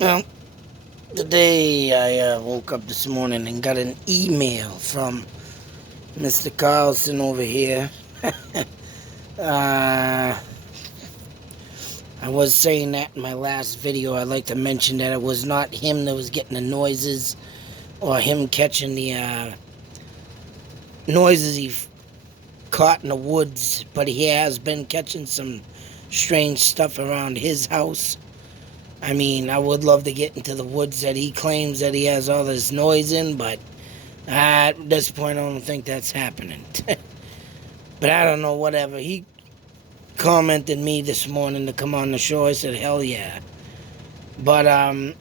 Well, today I woke up this morning and got an email from Mr. Carlson over here. uh, I was saying that in my last video. I'd like to mention that it was not him that was getting the noises or him catching the noises caught in the woods, but he has been catching some strange stuff around his house. I mean, I would love to get into the woods that he claims that he has all this noise in, but at this point, I don't think that's happening. But I don't know, whatever. He commented me this morning to come on the show. I said, hell yeah. But, I,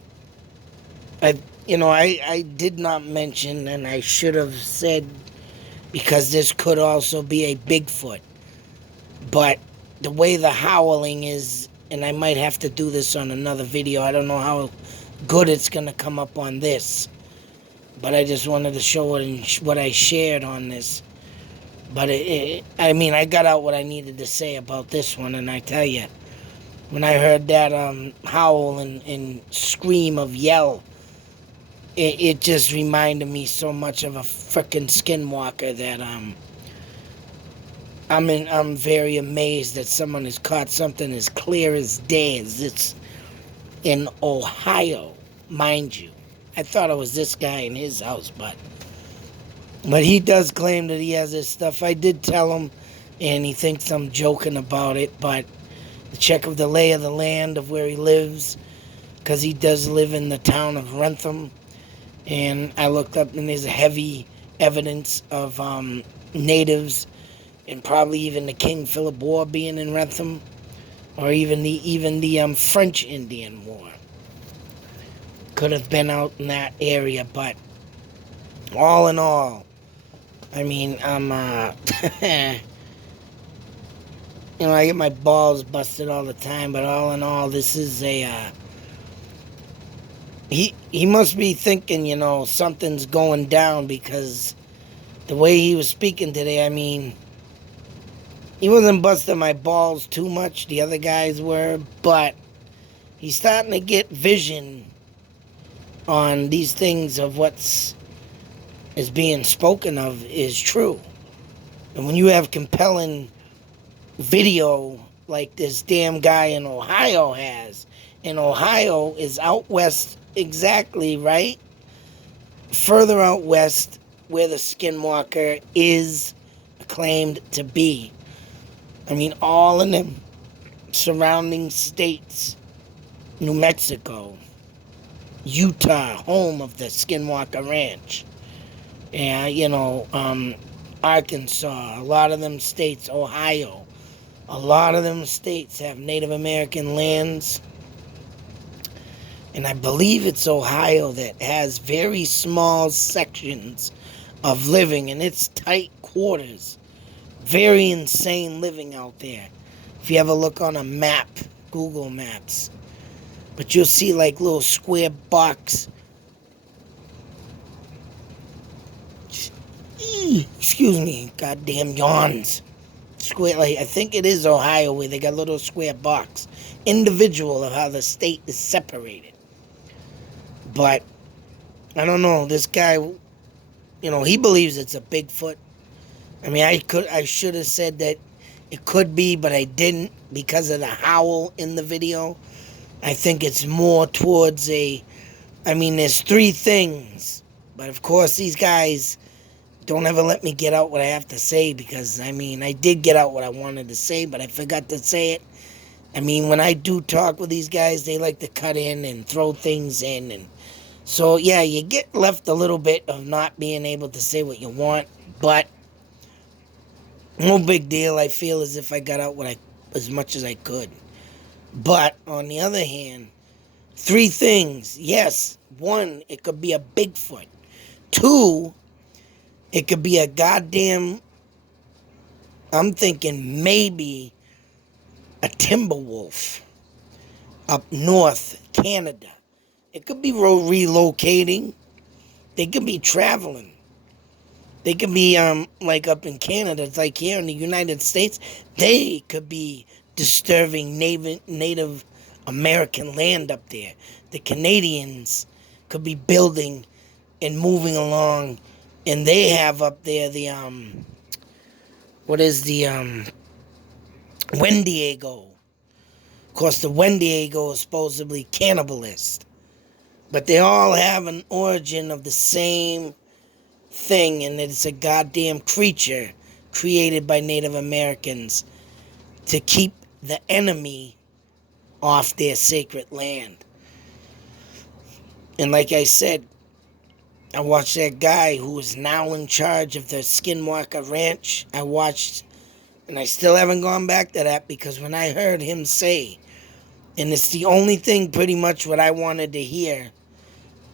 I did not mention, and I should have said, because this could also be a Bigfoot. But the way the howling is, and I might have to do this on another video. I don't know how good it's going to come up on this. But I just wanted to show what I shared on this. But I got out what I needed to say about this one, and I tell you, when I heard that howl and scream of yell, it just reminded me so much of a frickin' Skinwalker that I'm very amazed that someone has caught something as clear as day as it's in Ohio, mind you. I thought it was this guy in his house, but he does claim that he has this stuff. I did tell him, and he thinks I'm joking about it, but the check of the lay of the land of where he lives, because he does live in the town of Rentham, and I looked up and there's heavy evidence of natives and probably even the King Philip War being in Rentham, or even the French Indian War could have been out in that area. But all in all, I mean, I'm I get my balls busted all the time, but all in all, this is he must be thinking, something's going down, because the way he was speaking today, I mean, he wasn't busting my balls too much, the other guys were, but he's starting to get vision on these things of what's is being spoken of is true. And when you have compelling video like this damn guy in Ohio has, and Ohio is out west exactly, right? Further out west where the Skinwalker is claimed to be. I mean, all in the surrounding states, New Mexico, Utah, home of the Skinwalker Ranch, and Arkansas, a lot of them states, Ohio, a lot of them states have Native American lands, and I believe it's Ohio that has very small sections of living, and it's tight quarters, very insane living out there. If you ever look on a map, Google Maps, but you'll see like little square box. Excuse me, goddamn yawns. Square, like I think it is Ohio where they got little square box, individual of how the state is separated. But I don't know. This guy, he believes it's a Bigfoot. I mean, I should have said that it could be, but I didn't because of the howl in the video. I think it's more towards there's three things, but of course these guys don't ever let me get out what I have to say, because, I did get out what I wanted to say, but I forgot to say it. I mean, when I do talk with these guys, they like to cut in and throw things in, and so, yeah, you get left a little bit of not being able to say what you want, but no big deal. I feel as if I got out as much as I could. But, on the other hand, three things. Yes, one, it could be a Bigfoot. Two, it could be a goddamn, I'm thinking maybe a timber wolf up north, Canada. It could be relocating. They could be traveling. They could be like up in Canada. It's like here in the United States. They could be disturbing native American land up there. The Canadians could be building and moving along, and they have up there the what is the Wendigo. Of course, the Wendigo is supposedly cannibalist, but they all have an origin of the same thing, and it's a goddamn creature created by Native Americans to keep the enemy off their sacred land. And like I said, I watched that guy who is now in charge of the Skinwalker Ranch. I watched, and I still haven't gone back to that, because when I heard him say, and it's the only thing pretty much what I wanted to hear,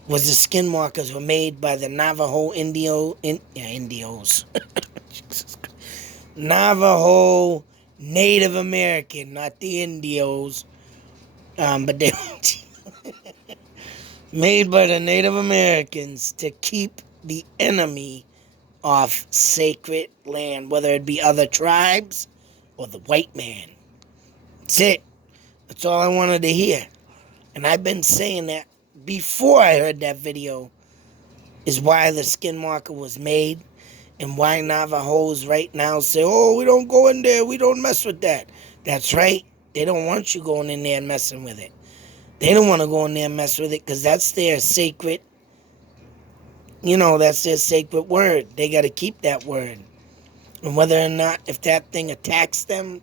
was the Skinwalkers were made by the Navajo Indios. Navajo Native American, not the Indios. But they made by the Native Americans to keep the enemy off sacred land, whether it be other tribes or the white man. That's it. That's all I wanted to hear. And I've been saying that before I heard that video, is why the Skinwalker was made, and why Navajos right now say, oh, we don't go in there, we don't mess with that. That's right. They don't want you going in there and messing with it. They don't want to go in there and mess with it, because that's their sacred, that's their sacred word. They got to keep that word. And whether or not, if that thing attacks them,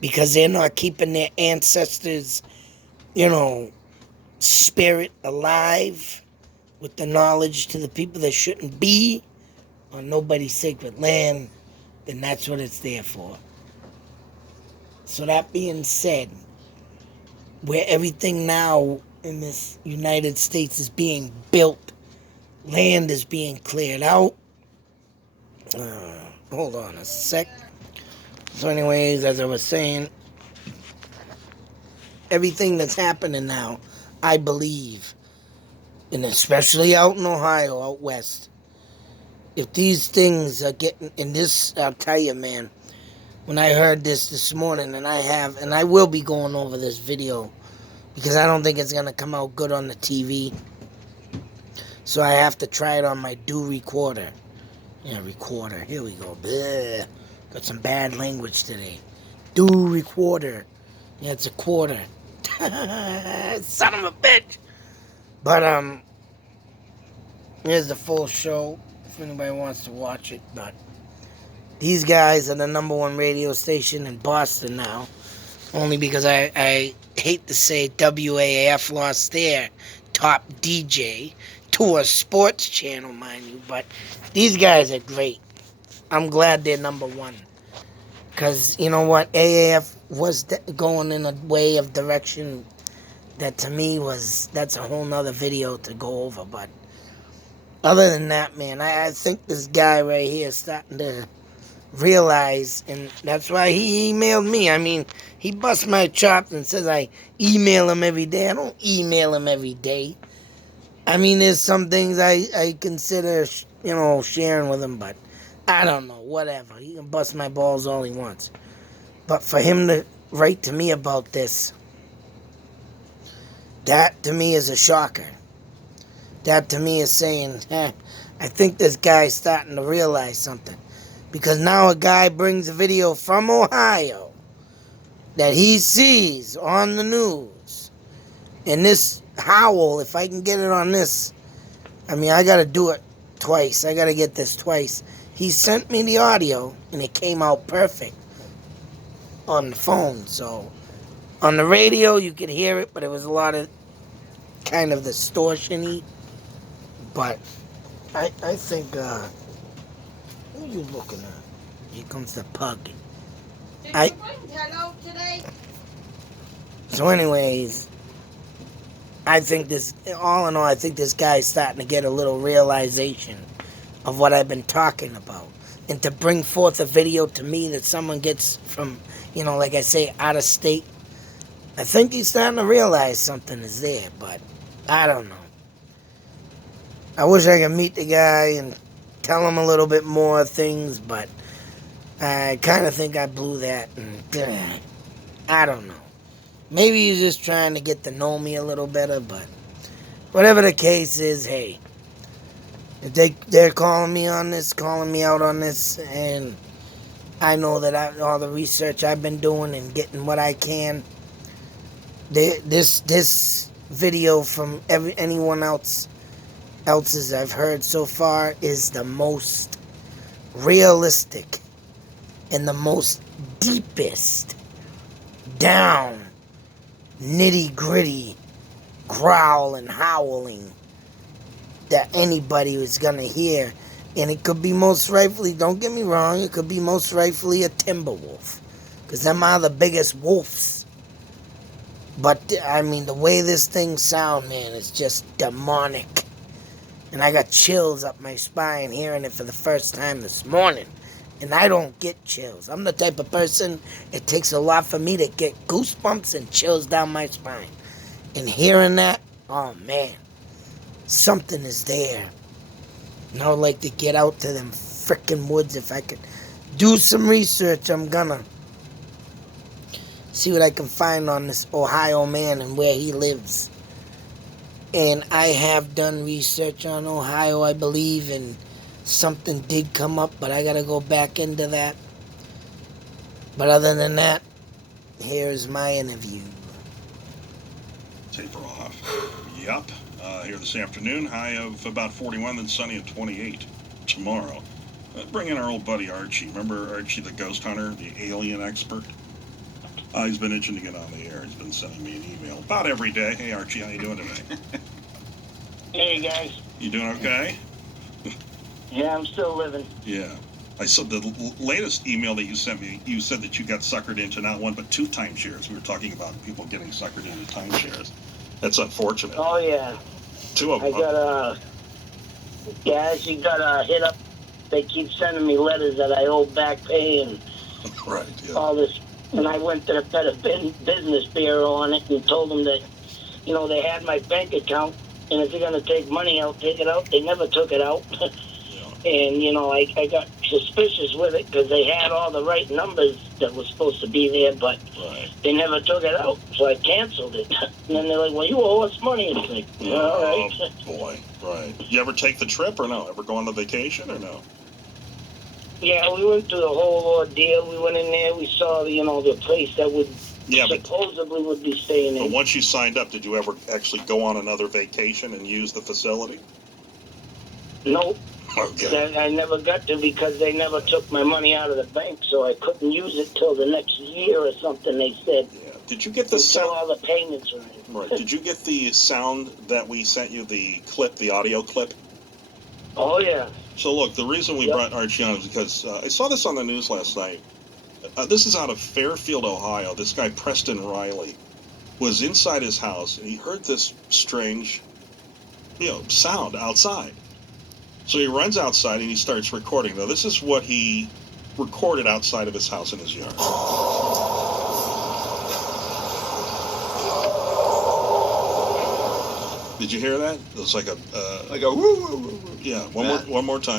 because they're not keeping their ancestors, spirit alive with the knowledge to the people that shouldn't be on nobody's sacred land, then that's what it's there for. So that being said, where everything now in this United States is being built, land is being cleared out. Hold on a sec. So anyways, as I was saying, everything that's happening now, I believe, and especially out in Ohio, out west, if these things are getting, and this, I'll tell you, man, when I heard this morning, and I will be going over this video, because I don't think it's going to come out good on the TV, so I have to try it on my recorder. Recorder, here we go. Bleh. Got some bad language today. Recorder. Yeah, it's a quarter. Son of a bitch. But, here's the full show, if anybody wants to watch it. But these guys are the #1 radio station in Boston now. Only because I hate to say WAAF lost their top DJ to a sports channel, mind you. But these guys are great. I'm glad they're #1. Because, you know what, AAF was going in a way of direction that to me that's a whole nother video to go over. But other than that, man, I think this guy right here is starting to realize, and that's why he emailed me. I mean, he busts my chops and says I email him every day. I don't email him every day. I mean, there's some things I consider, sharing with him, but I don't know, whatever. He can bust my balls all he wants. But for him to write to me about this, that to me is a shocker. That to me is saying, I think this guy's starting to realize something. Because now a guy brings a video from Ohio that he sees on the news. And this howl, if I can get it on this, I mean, I got to do it twice. I got to get this twice. He sent me the audio, and it came out perfect on the phone. So on the radio, you could hear it, but it was a lot of kind of distortion-y. But I think, what are you looking at? Here comes the pug. Did you bring Jello today? So anyways, I think all in all, I think this guy's starting to get a little realization of what I've been talking about. And to bring forth a video to me that someone gets from, like I say, out of state, I think he's starting to realize something is there, but I don't know. I wish I could meet the guy and tell him a little bit more things, but I kind of think I blew that, and I don't know. Maybe he's just trying to get to know me a little better, but whatever the case is, hey, if they're calling me on this, calling me out on this, and I know that all the research I've been doing and getting what I can, this video from anyone else's I've heard so far is the most realistic and the most deepest down nitty gritty growl and howling that anybody is gonna hear. And it could be most rightfully, don't get me wrong, it could be most rightfully a timber wolf, because them are the biggest wolves. But I mean, the way this thing sound, man, is just demonic. And I got chills up my spine hearing it for the first time this morning. And I don't get chills. I'm the type of person, it takes a lot for me to get goosebumps and chills down my spine. And hearing that, oh man, something is there. And I would like to get out to them frickin' woods. If I could do some research, I'm gonna see what I can find on this Ohio man and where he lives. And I have done research on Ohio, I believe, and something did come up, but I gotta go back into that. But other than that, here's my interview. Taper off. Yup. Here this afternoon, high of about 41, then sunny at 28 tomorrow. Bring in our old buddy Archie. Remember Archie, the ghost hunter, the alien expert? He's been itching to get on the air. He's been sending me an email about every day. Hey, Archie, how you doing today? Hey, guys. You doing okay? Yeah, I'm still living. Yeah. I saw the latest email that you sent me. You said that you got suckered into not one but two timeshares. We were talking about people getting suckered into timeshares. That's unfortunate. Oh, yeah. Two of them. I actually got hit up. They keep sending me letters that I owe back pay and right, yeah. all this. And I went to the Better Business Bureau on it and told them that, you know, they had my bank account, and if you're going to take money out, take it out. They never took it out. And, you know, I got suspicious with it because they had all the right numbers that were supposed to be there, but they never took it out, so I canceled it. And then they're like, well, you owe us money. It's like, all right. Oh, boy, right. You ever take the trip or no? Ever go on the vacation or no? Yeah, we went through the whole ordeal. We went in there, we saw, you know, the place that would supposedly would be staying in. But once you signed up, did you ever actually go on another vacation and use the facility? Nope. Okay. I never got to because they never took my money out of the bank, so I couldn't use it till the next year or something, they said. Yeah. Did you get the sound? sound? All the payments were in. Right. Did you get the sound that we sent you, the clip, the audio clip? Oh, yeah. So, look, the reason we brought Archie on is because I saw this on the news last night. This is out of Fairfield, Ohio. This guy, Preston Riley, was inside his house, and he heard this strange, sound outside. So he runs outside and he starts recording. Now, this is what he recorded outside of his house in his yard. Did you hear that? It was like a woo woo woo. Yeah, one more time.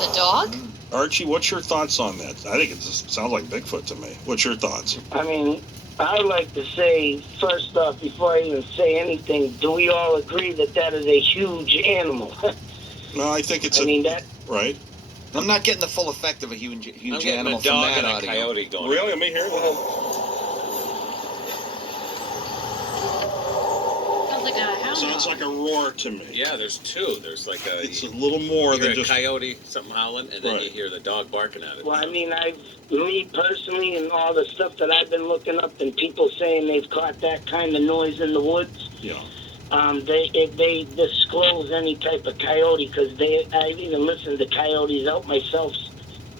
The dog? Archie, what's your thoughts on that? I think it just sounds like Bigfoot to me. What's your thoughts? I mean, I'd like to say, first off, before I even say anything, do we all agree that that is a huge animal? No, I think it's right. I'm not getting the full effect of a huge animal a dog from that and a audio. coyote going. Really? Let me hear that. Sounds like a hound. Sounds like a roar to me. Yeah, there's two. There's like a. It's a little more than a just coyote, something howling, and then you hear the dog barking at it. Well, I mean, me personally, and all the stuff that I've been looking up, and people saying they've caught that kind of noise in the woods. Yeah. They disclose any type of coyote because I've even listened to coyotes out myself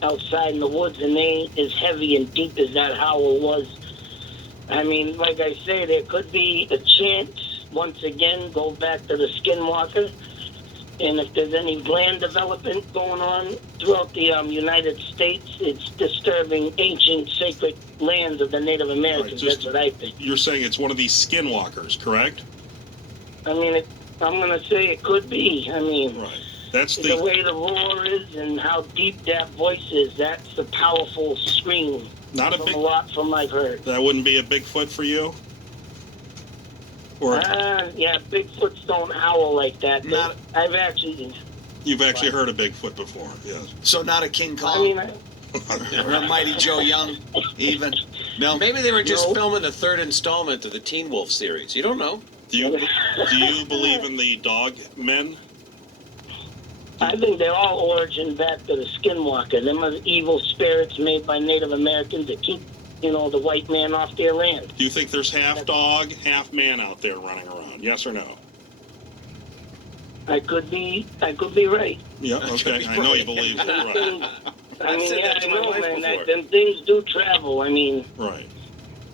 outside in the woods, and they ain't as heavy and deep as that howl was. I mean, like I say, there could be a chance, once again, go back to the Skinwalker, and if there's any land development going on throughout the United States, it's disturbing ancient sacred lands of the Native Americans. Right, that's what I think. You're saying it's one of these skinwalkers, correct? I mean, I'm going to say it could be. I mean, right. That's The way the roar is and how deep that voice is, that's a powerful scream. Not a from big. a lot from I've heard. That wouldn't be a Bigfoot for you. Or Yeah, Bigfoots don't howl like that. Not- I've actually. you've actually heard of Bigfoot before, yes. So not a King I Kong mean, or a Mighty Joe Young, even. No. Maybe they were just No. filming the third installment of the Teen Wolf series. You don't know. Do you believe in the dog men? I think they're all origin back to the Skinwalker. Them are evil spirits made by Native Americans to keep, the white man off their land. Do you think there's half dog, half man out there running around? Yes or no? I could be right. Yeah, okay. I know you believe it. Right. I said that to my know, wife man. before. Them things do travel. I mean, Right.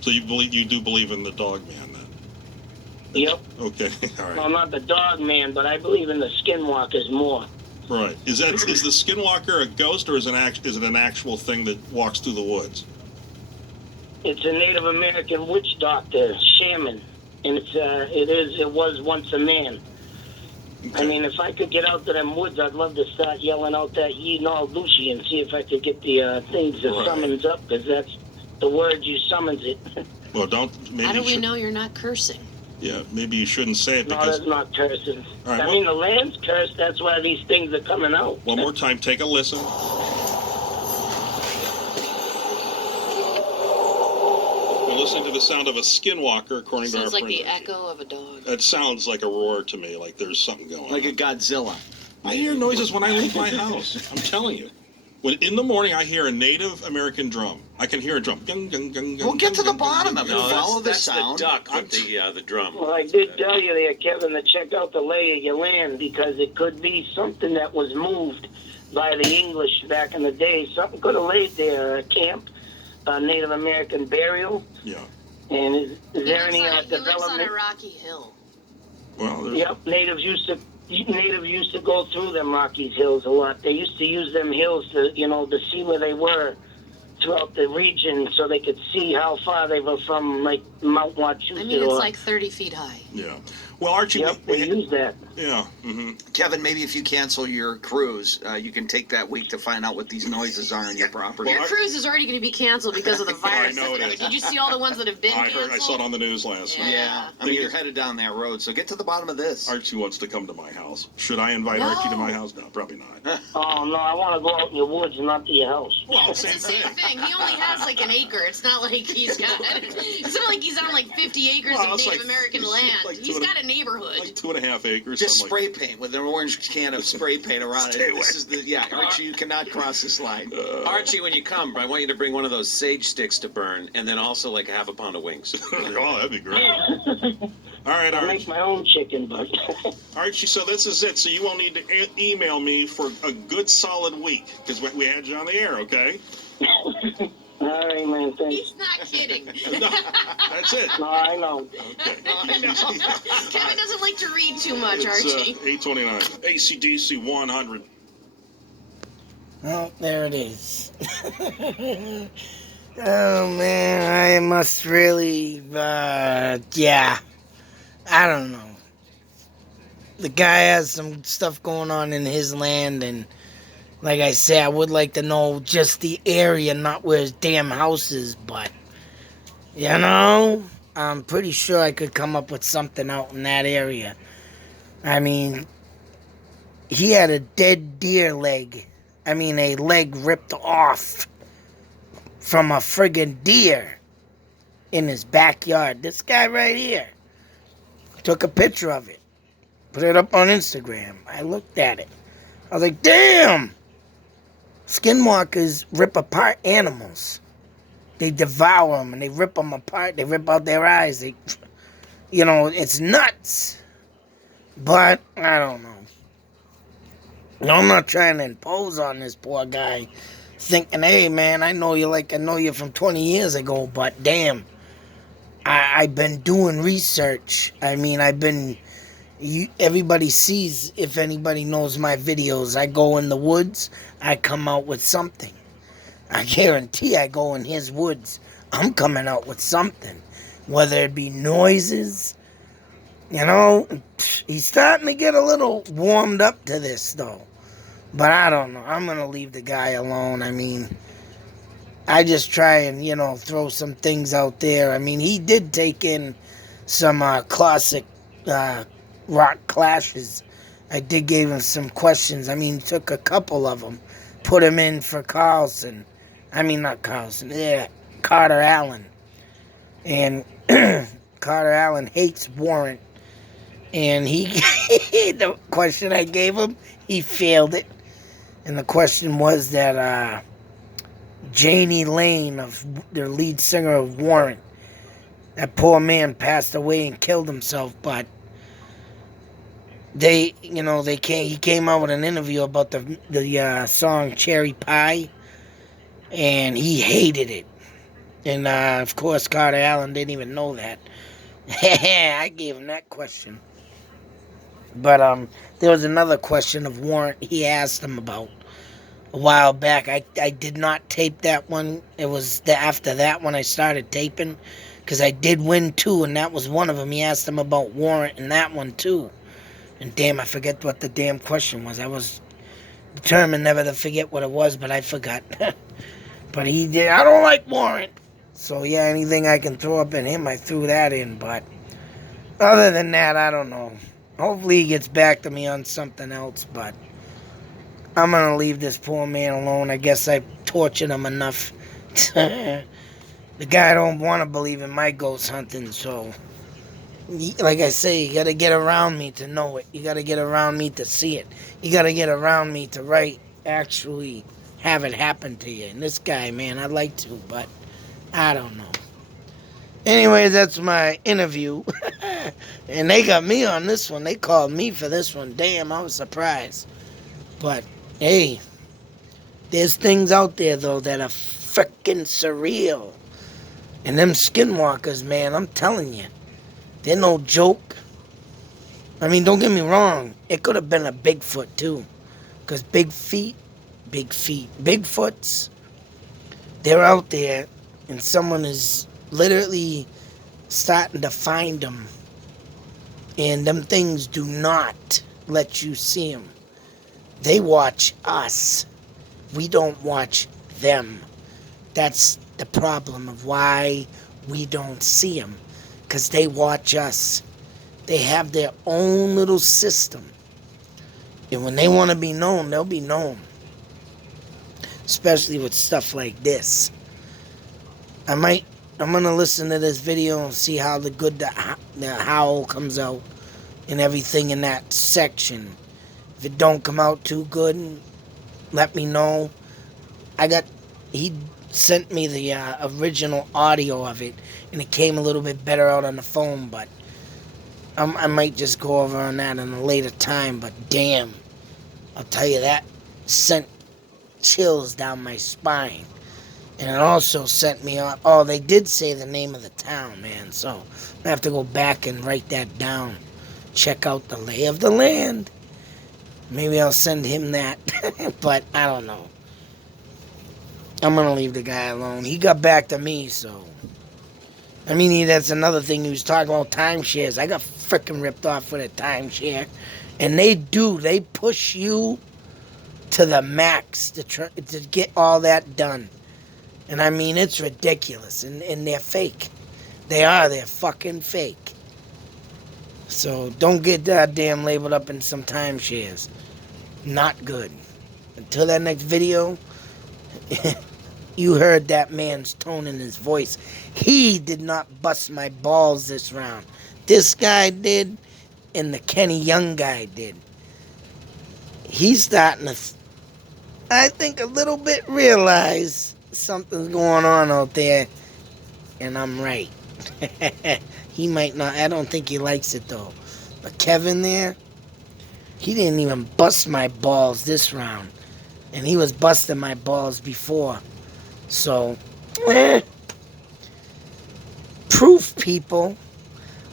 So you do believe in the dog man then? yep. Okay. All right. Well, not the dog man, but I believe in the Skinwalkers more. Right. Is the Skinwalker a ghost or is it an actual thing that walks through the woods? It's a Native American witch doctor, shaman, and it was once a man. Okay. I mean, if I could get out to them woods, I'd love to start yelling out that Ye Nal Lucy and see if I could get the things, the Right. summons up, because that's the word you summons it. Well, maybe How do you we should- know you're not cursing? Yeah, maybe you shouldn't say it No, because that's not cursing. All right, I well- mean, the land's cursed. That's why these things are coming out. one more time, take a listen. We're listening to the sound of a Skinwalker, according to our Sounds like friend. the echo of a dog. That sounds like a roar to me, like there's something going Like a on. Godzilla. I hear noises when I leave my house. I'm telling you. When in the morning I hear a Native American drum. I can hear a drum. Gung, gung, gung, We'll gung, get to gung, the gung, bottom gung, of it. gung. Follow the that's sound. the duck with the drum. Well, I did tell you there, Kevin, to check out the lay of your land because it could be something that was moved by the English back in the day. Something could have laid there, a camp, a Native American burial. Yeah. And is there any he lives on development? a rocky hill. Well, there's, Yep, natives used to go through them Rockies hills a lot. They used to use them hills to see where they were throughout the region, so they could see how far they were from, like Mount Wachusett. I mean, it's like 30 feet high. yeah. Well, Archie, Yep, they use that. yeah. Mm-hmm. Kevin, maybe if you cancel your cruise, you can take that week to find out what these noises are on your property. Your cruise is already going to be canceled because of the virus. I know it is. Did you see all the ones that have been I canceled? heard. I saw it on the news last night. Yeah, I mean, you're headed down that road, so get to the bottom of this. Archie wants to come to my house. Should I invite No. Archie to my house? No, probably not. Oh, no, I want to go out in your woods and not to your house. Well, It's the same thing. He only has like an acre. It's not like he's got. It's not like he's on like 50 acres Well, of it's Native like- American it's land. like He's got a neighborhood. Like 2.5 acres. Just something like spray paint with an orange can of spray paint around Stay it. This is Archie, you cannot cross this line. Archie, when you come, I want you to bring one of those sage sticks to burn, and then also like a half a pound of wings. Oh, that'd be great. All right, I make Archie. my own chicken, but Archie, so this is it. So you won't need to email me for a good solid week because we had you on the air, okay? all right, man, thanks. He's not kidding. No, that's it. No, I know. Okay. Kevin doesn't like to read too much, It's Archie. 829. ACDC 100. Oh, there it is. Oh, man, I must really, yeah. I don't know. The guy has some stuff going on in his land, and like I said, I would like to know just the area, not where his damn house is, but, I'm pretty sure I could come up with something out in that area. I mean, he had a dead deer leg. I mean, a leg ripped off from a friggin' deer in his backyard. This guy right here took a picture of it, put it up on Instagram. I looked at it. I was like, damn! Skinwalkers rip apart animals. They devour them and they rip them apart. They rip out their eyes. It's nuts. But I don't know. No, I'm not trying to impose on this poor guy, thinking, hey, man, I know you from 20 years ago, but damn, I've been doing research. I mean, everybody sees, if anybody knows my videos, I go in the woods, I come out with something. I guarantee I go in his woods, I'm coming out with something. Whether it be noises, he's starting to get a little warmed up to this, though. But I don't know. I'm going to leave the guy alone. I mean, I just try and, throw some things out there. I mean, he did take in some classic rock clashes. I did give him some questions. I mean, took a couple of them, put him in for Carlson. I mean, not Carlson. Yeah, Carter Allen. And Carter Allen hates Warrant. And the question I gave him, he failed it. And the question was that Janie Lane, their lead singer of Warrant, that poor man passed away and killed himself, but he came out with an interview about the song Cherry Pie, and he hated it. And of course, Carter Allen didn't even know that. I gave him that question. But there was another question of Warrant he asked him about a while back. I did not tape that one. It was after that one I started taping, because I did win 2, and that was one of them. He asked him about Warrant and that one too. And damn, I forget what the damn question was. I was determined never to forget what it was, but I forgot. But he did. I don't like Warrant. So yeah, anything I can throw up in him, I threw that in. But other than that, I don't know. Hopefully he gets back to me on something else, but I'm going to leave this poor man alone. I guess I tortured him enough. The guy don't want to believe in my ghost hunting, so like I say, you got to get around me to know it. You got to get around me to see it. You got to get around me to actually have it happen to you. And this guy, man, I'd like to, but I don't know. Anyway, that's my interview. And they got me on this one. They called me for this one. Damn, I was surprised. But, hey, there's things out there, though, that are freaking surreal. And them skinwalkers, man, I'm telling you, they're no joke. I mean, don't get me wrong. It could have been a Bigfoot, too. Because Bigfoots, they're out there, and someone is literally starting to find them. And them things do not let you see them. They watch us. We don't watch them. That's the problem of why we don't see them. Because they watch us. They have their own little system. And when they want to be known, they'll be known. Especially with stuff like this. I'm going to listen to this video and see how the howl comes out and everything in that section. If it don't come out too good, let me know. He sent me the original audio of it, and it came a little bit better out on the phone, but I might just go over on that in a later time. But damn, I'll tell you, that sent chills down my spine. And it also sent me on. Oh, they did say the name of the town, man. So I have to go back and write that down. Check out the lay of the land. Maybe I'll send him that. But I don't know. I'm going to leave the guy alone. He got back to me, so. I mean, that's another thing. He was talking about timeshares. I got freaking ripped off with a timeshare. And they push you to the max to get all that done. And I mean, it's ridiculous. And they're fake. They're fucking fake. So don't get damn labeled up in some timeshares. Not good. Until that next video, you heard that man's tone in his voice. He did not bust my balls this round. This guy did, and the Kenny Young guy did. He's starting to, I think, a little bit realize something's going on out there, and I'm right. He might not. I don't think he likes it, though. But Kevin there, he didn't even bust my balls this round. And he was busting my balls before. So, proof, people.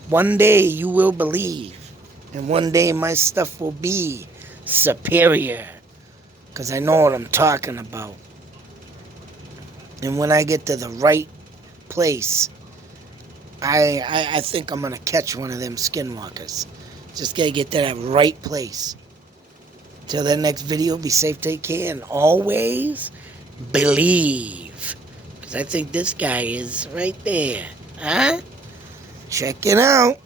One day you will believe. And one day my stuff will be superior. Because I know what I'm talking about. And when I get to the right place, I think I'm going to catch one of them skinwalkers. Just got to get to that right place. Till that next video, be safe, take care, and always believe. Because I think this guy is right there. Huh? Check it out.